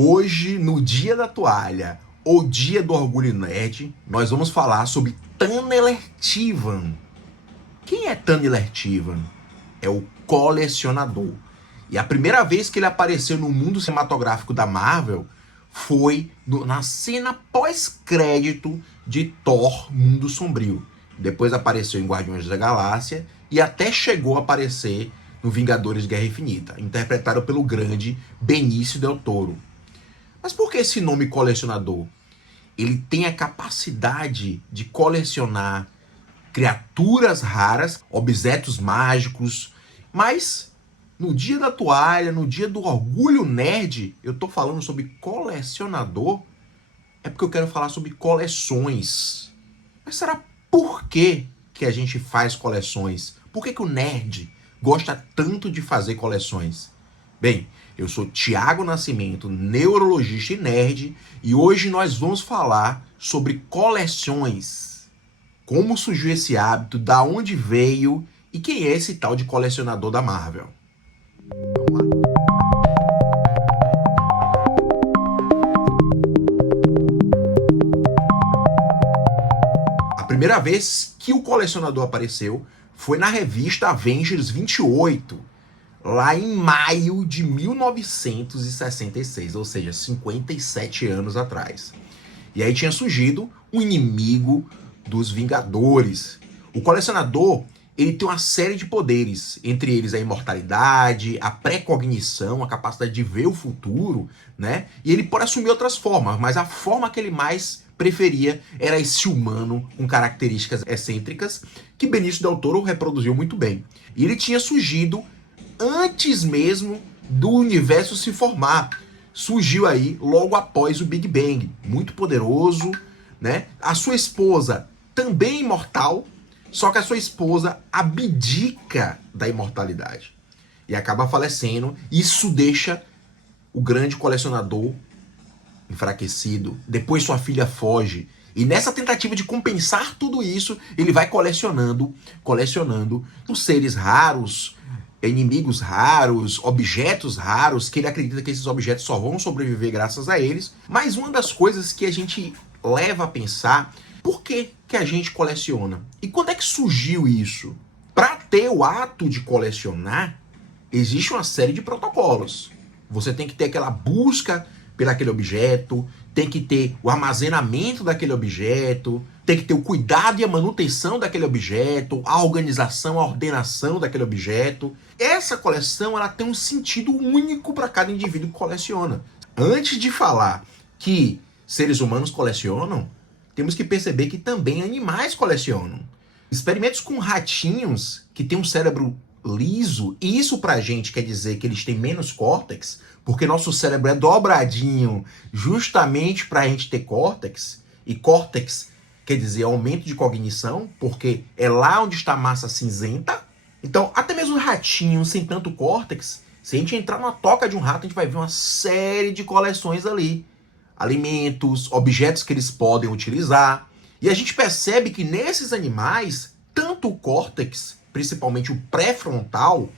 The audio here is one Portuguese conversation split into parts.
Hoje, no Dia da Toalha, ou Dia do Orgulho Nerd, nós vamos falar sobre Taneler Tivan. Quem é Taneler Tivan? É o colecionador. E a primeira vez que ele apareceu no mundo cinematográfico da Marvel foi na cena pós-crédito de Thor Mundo Sombrio. Depois apareceu em Guardiões da Galáxia e até chegou a aparecer no Vingadores Guerra Infinita, interpretado pelo grande Benício Del Toro. Mas por que esse nome colecionador? Ele tem a capacidade de colecionar criaturas raras, objetos mágicos, mas no Dia da Toalha, no Dia do Orgulho Nerd, eu tô falando sobre colecionador, é porque eu quero falar sobre coleções. Mas será por que a gente faz coleções? Por que o nerd gosta tanto de fazer coleções? Bem, eu sou Thiago Nascimento, neurologista e nerd, e hoje nós vamos falar sobre coleções. Como surgiu esse hábito, da onde veio e quem é esse tal de colecionador da Marvel. Vamos lá. A primeira vez que o colecionador apareceu foi na revista Avengers 28, lá em maio de 1966, ou seja, 57 anos atrás. E aí tinha surgido um inimigo dos Vingadores. O colecionador, ele tem uma série de poderes, entre eles a imortalidade, a precognição, a capacidade de ver o futuro, né? E ele pode assumir outras formas, mas a forma que ele mais preferia era esse humano com características excêntricas que Benício Del Toro reproduziu muito bem. E ele tinha surgido antes mesmo do universo se formar. Surgiu aí logo após o Big Bang, muito poderoso, né? A sua esposa também imortal, só que a sua esposa abdica da imortalidade e acaba falecendo. Isso deixa o grande colecionador enfraquecido. Depois sua filha foge. E nessa tentativa de compensar tudo isso, ele vai colecionando os seres raros, inimigos raros, objetos raros, que ele acredita que esses objetos só vão sobreviver graças a eles. Mas uma das coisas que a gente leva a pensar, por que a gente coleciona? E quando é que surgiu isso? Para ter o ato de colecionar, existe uma série de protocolos. Você tem que ter aquela busca por aquele objeto, tem que ter o armazenamento daquele objeto, tem que ter o cuidado e a manutenção daquele objeto, a organização, a ordenação daquele objeto. Essa coleção, ela tem um sentido único para cada indivíduo que coleciona. Antes de falar que seres humanos colecionam, temos que perceber que também animais colecionam. Experimentos com ratinhos que têm um cérebro liso, e isso pra gente quer dizer que eles têm menos córtex, porque nosso cérebro é dobradinho justamente pra gente ter córtex, e córtex quer dizer aumento de cognição, porque é lá onde está a massa cinzenta. Então, até mesmo ratinhos sem tanto córtex, se a gente entrar na toca de um rato, a gente vai ver uma série de coleções ali. Alimentos, objetos que eles podem utilizar. E a gente percebe que nesses animais, tanto o córtex, principalmente o pré-frontal,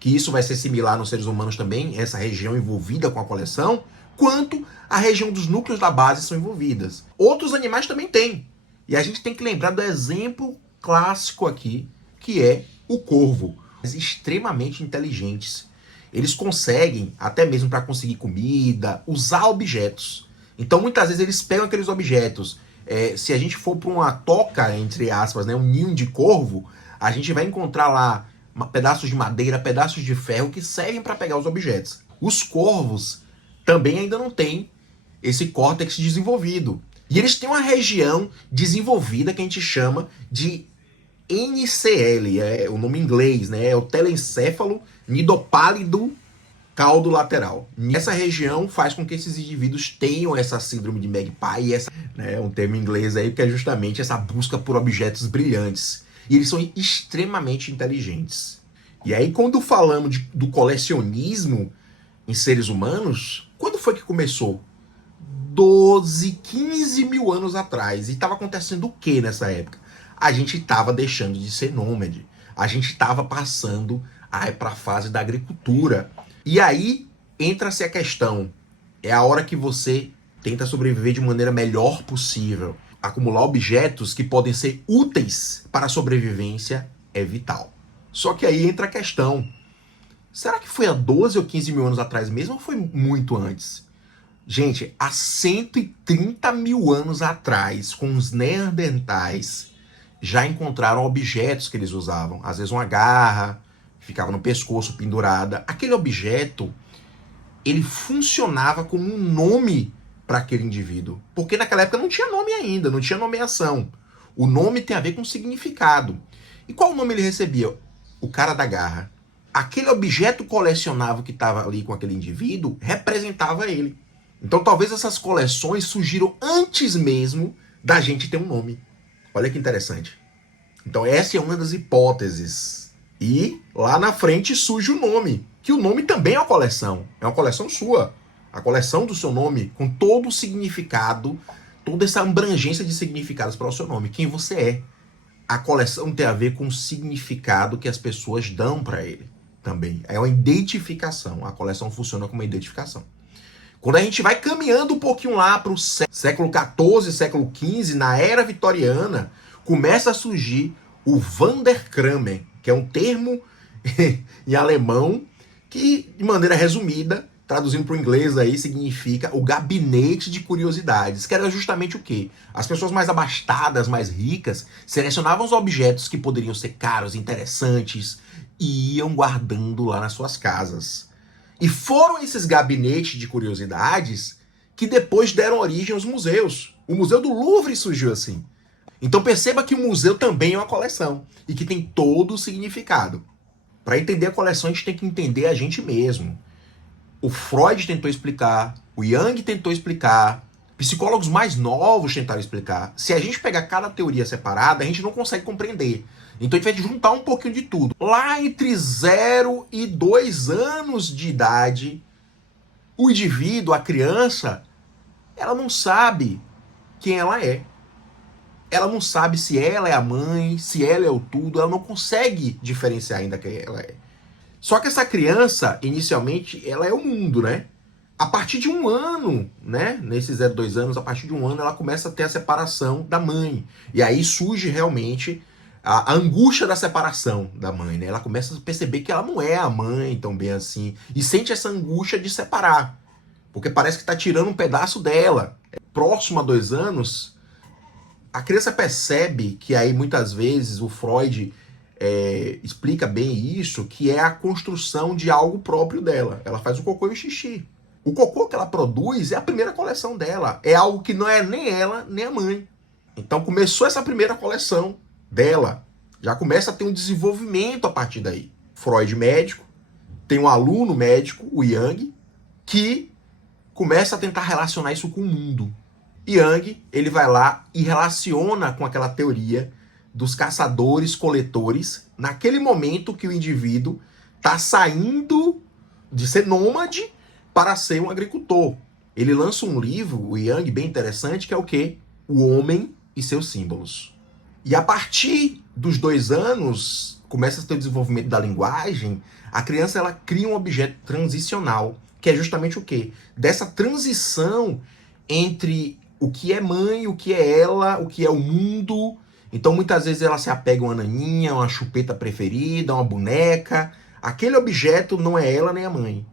que isso vai ser similar nos seres humanos também, essa região envolvida com a coleção, quanto a região dos núcleos da base são envolvidas. Outros animais também têm. E a gente tem que lembrar do exemplo clássico aqui, que é o corvo. Extremamente inteligentes. Eles conseguem, até mesmo para conseguir comida, usar objetos. Então, muitas vezes, eles pegam aqueles objetos. Se a gente for para uma toca, entre aspas, né, um ninho de corvo, a gente vai encontrar lá pedaços de madeira, pedaços de ferro que servem para pegar os objetos. Os corvos também ainda não têm esse córtex desenvolvido. E eles têm uma região desenvolvida que a gente chama de NCL, é o nome em inglês, né? É o telencéfalo nidopálido caldo lateral. Essa região faz com que esses indivíduos tenham essa síndrome de Magpie, um termo em inglês aí, que é justamente essa busca por objetos brilhantes. E eles são extremamente inteligentes. E aí, quando falamos do colecionismo em seres humanos, quando foi que começou? 12, 15 mil anos atrás. E estava acontecendo o que nessa época? A gente estava deixando de ser nômade. A gente estava passando para a fase da agricultura. E aí entra-se a questão É a hora que você tenta sobreviver de maneira melhor possível. Acumular objetos que podem ser úteis para a sobrevivência é vital. Só que aí entra a questão. Será que foi há 12 ou 15 mil anos atrás mesmo ou foi muito antes? Gente, há 130 mil anos atrás, com os neandertais, já encontraram objetos que eles usavam. Às vezes uma garra, ficava no pescoço pendurada. Aquele objeto, ele funcionava como um nome para aquele indivíduo. Porque naquela época não tinha nome ainda, não tinha nomeação. O nome tem a ver com significado. E qual nome ele recebia? O cara da garra. Aquele objeto colecionável que estava ali com aquele indivíduo representava ele. Então talvez essas coleções surgiram antes mesmo da gente ter um nome. Olha que interessante. Então essa é uma das hipóteses. E lá na frente surge o nome, que o nome também é uma coleção sua. A coleção do seu nome, com todo o significado, toda essa abrangência de significados para o seu nome, quem você é. A coleção tem a ver com o significado que as pessoas dão para ele também. É uma identificação. A coleção funciona como uma identificação. Quando a gente vai caminhando um pouquinho lá para o século XIV, século XV, na era vitoriana, começa a surgir o Vanderkramen, que é um termo em alemão que, de maneira resumida, traduzindo para o inglês aí, significa o gabinete de curiosidades, que era justamente o quê? As pessoas mais abastadas, mais ricas, selecionavam os objetos que poderiam ser caros, interessantes, e iam guardando lá nas suas casas. E foram esses gabinetes de curiosidades que depois deram origem aos museus. O Museu do Louvre surgiu assim. Então perceba que o museu também é uma coleção e que tem todo o significado. Para entender a coleção, a gente tem que entender a gente mesmo. O Freud tentou explicar, o Jung tentou explicar, psicólogos mais novos tentaram explicar. Se a gente pegar cada teoria separada, a gente não consegue compreender. Então a gente vai juntar um pouquinho de tudo. Lá entre 0 e 2 anos de idade, o indivíduo, a criança, ela não sabe quem ela é. Ela não sabe se ela é a mãe, se ela é o tudo, ela não consegue diferenciar ainda quem ela é. Só que essa criança, inicialmente, ela é o mundo, né? A partir de 1 ano, né? Nesses 0, 2 anos, a partir de 1 ano, ela começa a ter a separação da mãe. E aí surge realmente a angústia da separação da mãe, né? Ela começa a perceber que ela não é a mãe tão bem assim. E sente essa angústia de separar. Porque parece que está tirando um pedaço dela. Próximo a 2 anos, a criança percebe que aí muitas vezes o Freud explica bem isso, que é a construção de algo próprio dela. Ela faz o cocô e o xixi. O cocô que ela produz é a primeira coleção dela. É algo que não é nem ela, nem a mãe. Então começou essa primeira coleção dela. Já começa a ter um desenvolvimento a partir daí. Freud médico, tem um aluno médico, o Jung, que começa a tentar relacionar isso com o mundo. Jung, ele vai lá e relaciona com aquela teoria dos caçadores-coletores, naquele momento que o indivíduo está saindo de ser nômade para ser um agricultor. Ele lança um livro, o Jung, bem interessante, que é o quê? O Homem e seus Símbolos. E a partir dos 2 anos, começa a ter o desenvolvimento da linguagem, a criança ela cria um objeto transicional, que é justamente o quê? Dessa transição entre o que é mãe, o que é ela, o que é o mundo. Então muitas vezes ela se apega a uma naninha, uma chupeta preferida, uma boneca. Aquele objeto não é ela nem a mãe.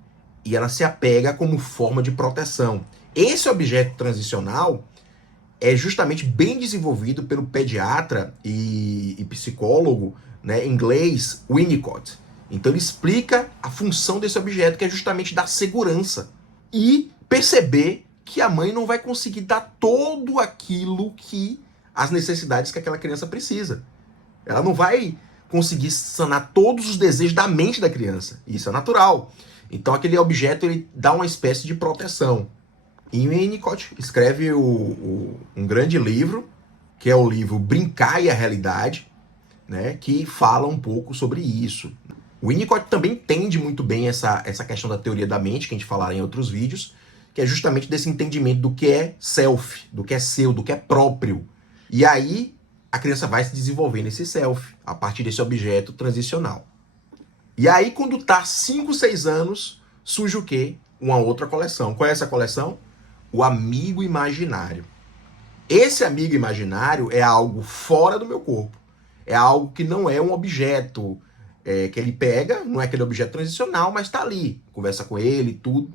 E ela se apega como forma de proteção. Esse objeto transicional é justamente bem desenvolvido pelo pediatra e psicólogo, né, inglês Winnicott. Então ele explica a função desse objeto, que é justamente dar segurança. E perceber que a mãe não vai conseguir dar todo aquilo que as necessidades que aquela criança precisa. Ela não vai conseguir sanar todos os desejos da mente da criança. Isso é natural. Então aquele objeto ele dá uma espécie de proteção. E o Winnicott escreve um grande livro, que é o livro Brincar e a Realidade, né, que fala um pouco sobre isso. O Winnicott também entende muito bem essa questão da teoria da mente, que a gente falará em outros vídeos, que é justamente desse entendimento do que é self, do que é seu, do que é próprio. E aí a criança vai se desenvolver nesse self, a partir desse objeto transicional. E aí quando tá 5, 6 anos, surge o quê? uma outra coleção. Qual é essa coleção? O amigo imaginário. Esse amigo imaginário é algo fora do meu corpo. É algo que não é um objeto que ele pega, não é aquele objeto transicional, mas está ali. Conversa com ele e tudo.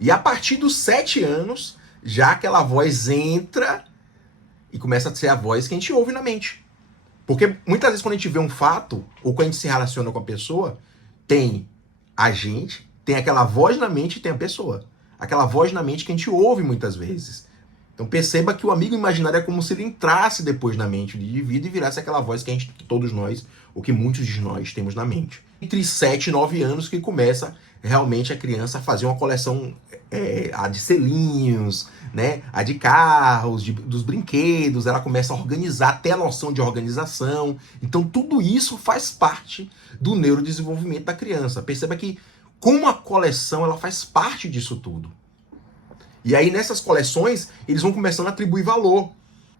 E a partir dos 7 anos, já aquela voz entra e começa a ser a voz que a gente ouve na mente. Porque muitas vezes quando a gente vê um fato, ou quando a gente se relaciona com a pessoa, tem a gente, tem aquela voz na mente e tem a pessoa. Aquela voz na mente que a gente ouve muitas vezes. Então perceba que o amigo imaginário é como se ele entrasse depois na mente do indivíduo e virasse aquela voz que todos nós, ou que muitos de nós temos na mente. Entre 7 e 9 anos que começa realmente a criança a fazer uma coleção a de selinhos, né? A de carros, dos brinquedos, ela começa a organizar, até a noção de organização. Então tudo isso faz parte do neurodesenvolvimento da criança. Perceba que como a coleção ela faz parte disso tudo. E aí, nessas coleções, eles vão começando a atribuir valor.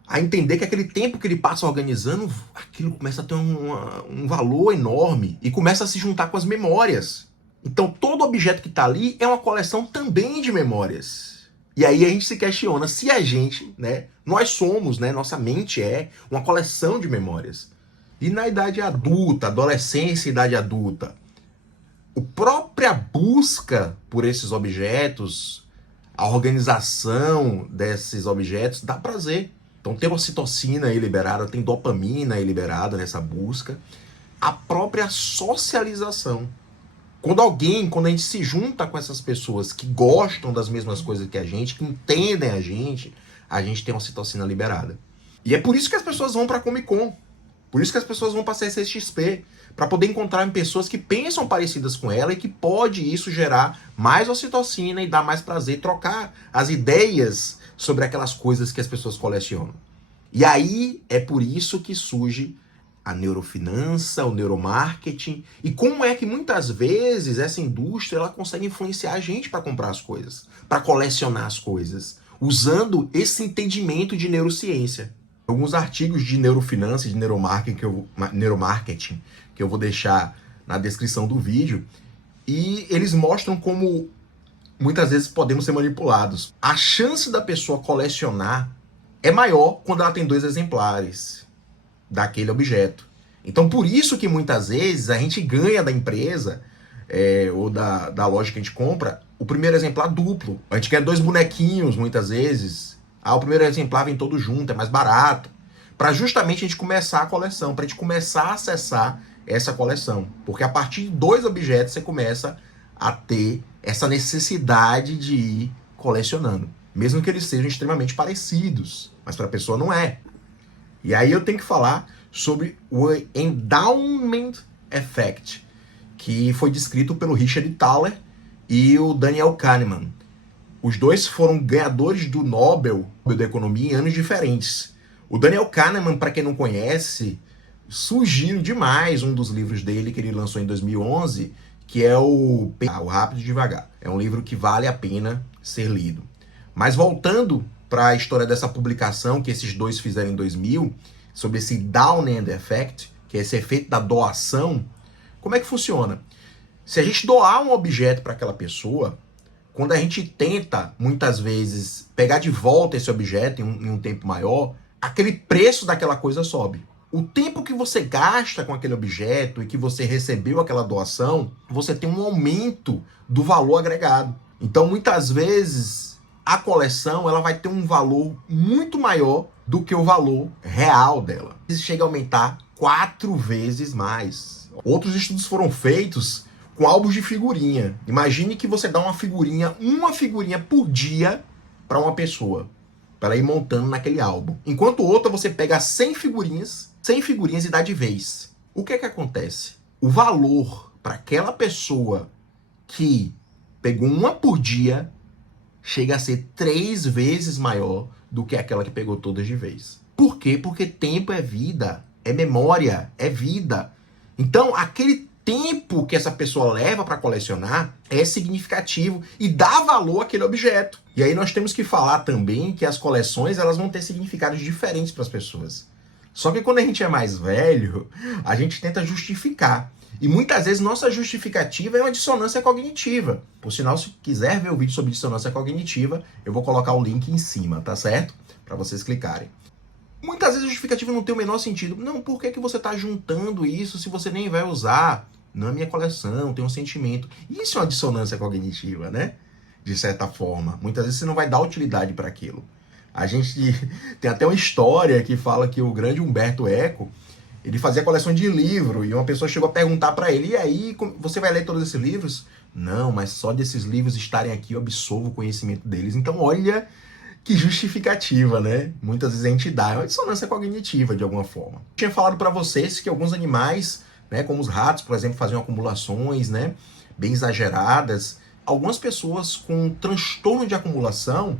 A entender que aquele tempo que ele passa organizando, aquilo começa a ter um valor enorme. E começa a se juntar com as memórias. Então, todo objeto que está ali é uma coleção também de memórias. E aí a gente se questiona se a gente, né, nós somos, né, nossa mente é uma coleção de memórias. E na idade adulta, adolescência e idade adulta, a própria busca por esses objetos, a organização desses objetos dá prazer. Então tem ocitocina aí liberada, tem dopamina aí liberada nessa busca. A própria socialização. Quando a gente se junta com essas pessoas que gostam das mesmas coisas que a gente, que entendem a gente tem ocitocina liberada. E é por isso que as pessoas vão para Comic Con. Por isso que as pessoas vão para CCXP, para poder encontrar pessoas que pensam parecidas com ela e que pode isso gerar mais ocitocina e dar mais prazer, trocar as ideias sobre aquelas coisas que as pessoas colecionam. E aí é por isso que surge a neurofinança, o neuromarketing, e como é que muitas vezes essa indústria ela consegue influenciar a gente para comprar as coisas, para colecionar as coisas, usando esse entendimento de neurociência. Alguns artigos de neurofinança e de neuromarketing que eu vou deixar na descrição do vídeo, e eles mostram como muitas vezes podemos ser manipulados. A chance da pessoa colecionar é maior quando ela tem 2 exemplares daquele objeto. Então por isso que muitas vezes a gente ganha da empresa ou da loja que a gente compra o primeiro exemplar duplo. A gente ganha 2 bonequinhos muitas vezes. O primeiro exemplar vem todo junto, é mais barato. Para justamente a gente começar a coleção, para a gente começar a acessar essa coleção. Porque a partir de 2 objetos você começa a ter essa necessidade de ir colecionando. Mesmo que eles sejam extremamente parecidos. Mas para a pessoa não é. E aí eu tenho que falar sobre o Endowment Effect, que foi descrito pelo Richard Thaler e o Daniel Kahneman. Os dois foram ganhadores do Nobel da Economia em anos diferentes. O Daniel Kahneman, para quem não conhece, sugiro demais um dos livros dele que ele lançou em 2011, que é o Rápido e Devagar. É um livro que vale a pena ser lido. Mas voltando para a história dessa publicação que esses dois fizeram em 2000, sobre esse Endowment Effect, que é esse efeito da doação, como é que funciona? Se a gente doar um objeto para aquela pessoa, quando a gente tenta, muitas vezes, pegar de volta esse objeto em um tempo maior, aquele preço daquela coisa sobe. O tempo que você gasta com aquele objeto e que você recebeu aquela doação, você tem um aumento do valor agregado. Então, muitas vezes, a coleção ela vai ter um valor muito maior do que o valor real dela. Isso chega a aumentar 4 vezes mais. Outros estudos foram feitos com álbuns de figurinha. Imagine que você dá uma figurinha por dia para uma pessoa, para ela ir montando naquele álbum. Enquanto outra você pega 100 figurinhas e dá de vez. O que é que acontece? O valor para aquela pessoa que pegou uma por dia chega a ser 3 vezes maior do que aquela que pegou todas de vez. Por quê? Porque tempo é vida, é memória, é vida. Então, aquele tempo que essa pessoa leva para colecionar é significativo e dá valor àquele objeto. E aí nós temos que falar também que as coleções elas vão ter significados diferentes para as pessoas. Só que quando a gente é mais velho, a gente tenta justificar. E muitas vezes nossa justificativa é uma dissonância cognitiva. Por sinal, se quiser ver o vídeo sobre dissonância cognitiva, eu vou colocar o link em cima, tá certo? Para vocês clicarem. Muitas vezes a justificativa não tem o menor sentido. Não, por que você está juntando isso se você nem vai usar? Na minha coleção, tem um sentimento. Isso é uma dissonância cognitiva, né? De certa forma. Muitas vezes você não vai dar utilidade para aquilo. A gente tem até uma história que fala que o grande Humberto Eco, ele fazia coleção de livro e uma pessoa chegou a perguntar para ele: e aí, você vai ler todos esses livros? Não, mas só desses livros estarem aqui eu absorvo o conhecimento deles. Então, olha que justificativa, né? Muitas vezes a gente dá uma dissonância cognitiva de alguma forma. Eu tinha falado para vocês que alguns animais, né, como os ratos, por exemplo, faziam acumulações, né, bem exageradas. Algumas pessoas com transtorno de acumulação,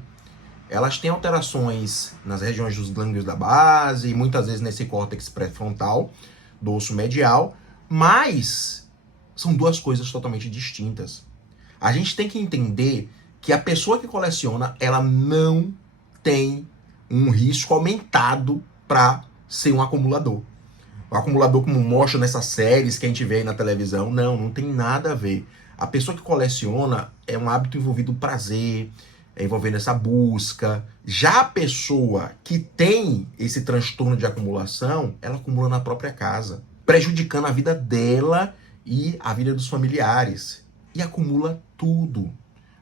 elas têm alterações nas regiões dos gânglios da base, muitas vezes nesse córtex pré-frontal, do osso medial, mas são duas coisas totalmente distintas. A gente tem que entender que a pessoa que coleciona, ela não tem um risco aumentado para ser um acumulador. O acumulador, como mostra nessas séries que a gente vê aí na televisão, não tem nada a ver. A pessoa que coleciona é um hábito envolvido no prazer, envolvendo essa busca. Já a pessoa que tem esse transtorno de acumulação, ela acumula na própria casa, prejudicando a vida dela e a vida dos familiares. E acumula tudo.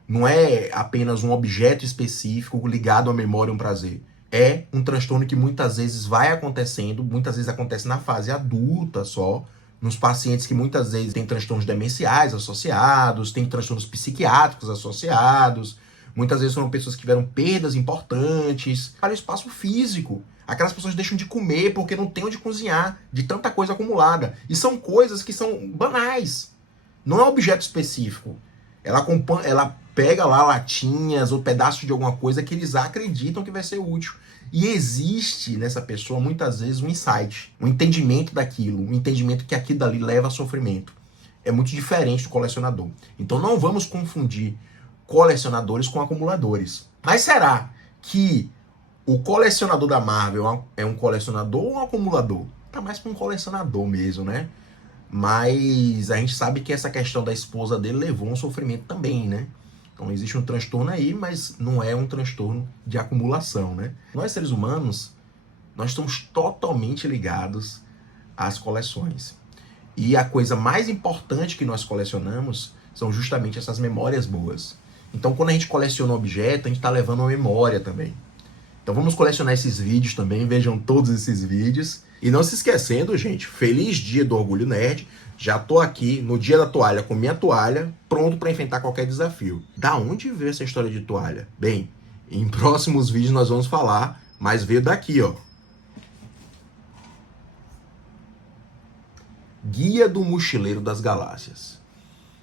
Não é apenas um objeto específico ligado à memória e um prazer. É um transtorno que muitas vezes vai acontecendo, muitas vezes acontece na fase adulta só, nos pacientes que muitas vezes têm transtornos demenciais associados, têm transtornos psiquiátricos associados, muitas vezes são pessoas que tiveram perdas importantes, para o espaço físico. Aquelas pessoas deixam de comer porque não tem onde cozinhar, de tanta coisa acumulada. E são coisas que são banais. Não é um objeto específico. Ela pega lá latinhas ou pedaços de alguma coisa que eles acreditam que vai ser útil. E existe nessa pessoa muitas vezes um insight, um entendimento daquilo, um entendimento que aquilo dali leva a sofrimento. É muito diferente do colecionador. Então não vamos confundir colecionadores com acumuladores. Mas será que o colecionador da Marvel é um colecionador ou um acumulador? Tá mais para um colecionador mesmo, né? Mas a gente sabe que essa questão da esposa dele levou um sofrimento também, né? Então existe um transtorno aí, mas não é um transtorno de acumulação, né? Nós, seres humanos, nós estamos totalmente ligados às coleções. E a coisa mais importante que nós colecionamos são justamente essas memórias boas. Então quando a gente coleciona um objeto, a gente está levando uma memória também. Então vamos colecionar esses vídeos também, vejam todos esses vídeos. E não se esquecendo, gente, feliz dia do Orgulho Nerd. Já tô aqui no dia da toalha com minha toalha, pronto para enfrentar qualquer desafio. Da onde veio essa história de toalha? Bem, em próximos vídeos nós vamos falar, mas veio daqui, ó. Guia do Mochileiro das Galáxias.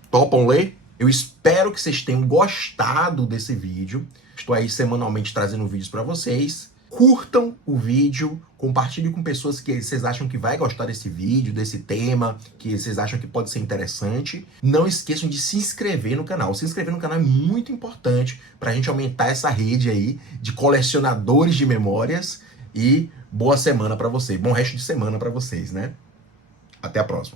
Topam ler? Eu espero que vocês tenham gostado desse vídeo. Estou aí semanalmente trazendo vídeos para vocês. Curtam o vídeo, compartilhem com pessoas que vocês acham que vai gostar desse vídeo, desse tema, que vocês acham que pode ser interessante. Não esqueçam de se inscrever no canal. Se inscrever no canal é muito importante para a gente aumentar essa rede aí de colecionadores de memórias. E boa semana para você, bom resto de semana para vocês, né? Até a próxima.